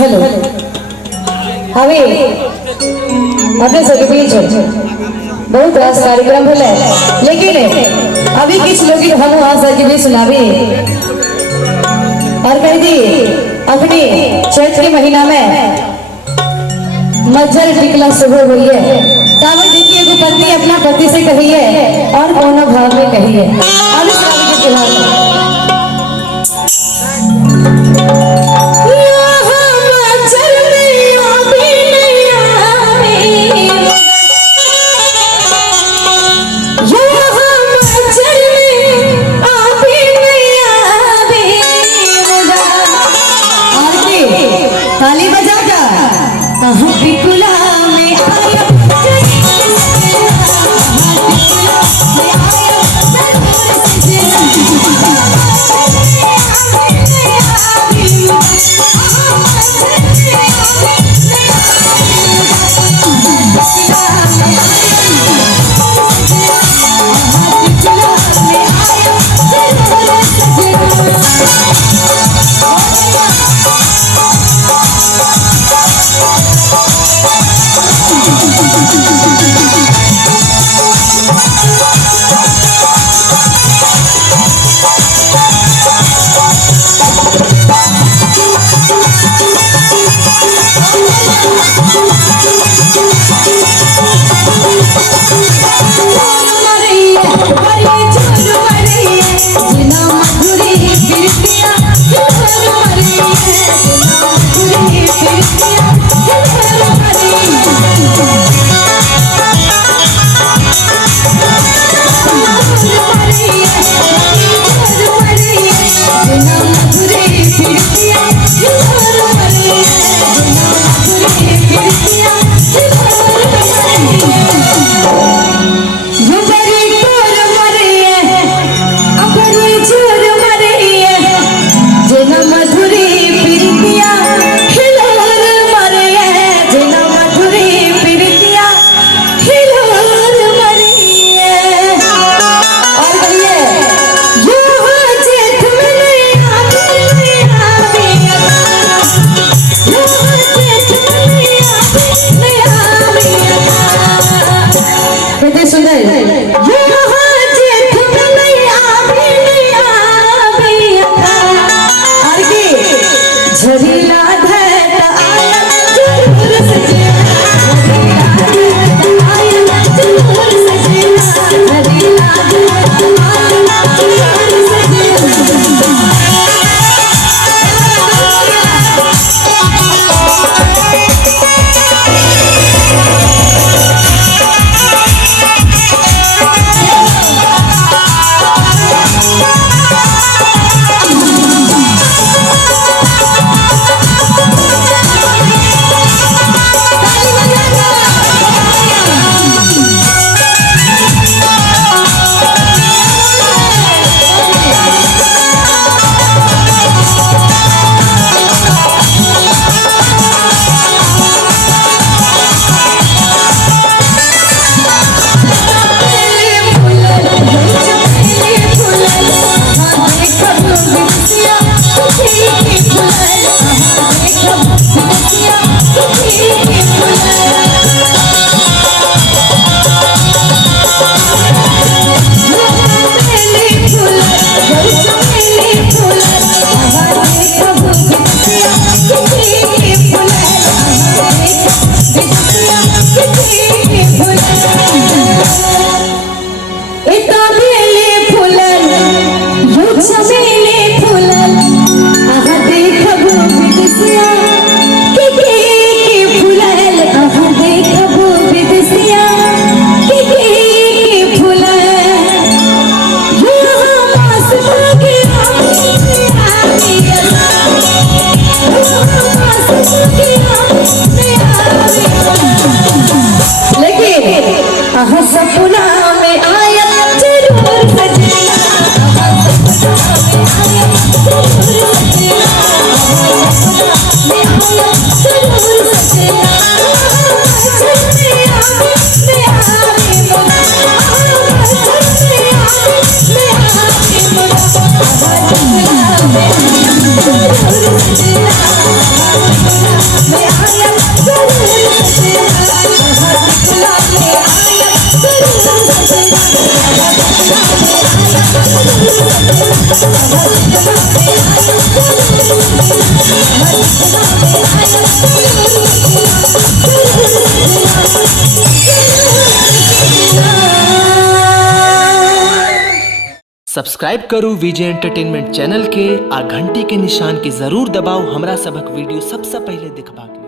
हेलो हवे अपने सभी बीच बहुत रास कार्यक्रम है लेकिन अभी कुछ लोग हम वहां के भी सुनावी और कह दी अपनी चैत के महीना में मज्जर टिकला सुबह हुई है तब देखिए वो पत्नी अपना पति से कही है और कोनो भाव में कही है और इस के त्योहार ताली बजाकर बिकुला में आया सब्सक्राइब करू विजय एंटरटेनमेंट चैनल के आ घंटी के निशान के जरूर दबाओ हमरा सबक वीडियो सबसे पहले देखबा के।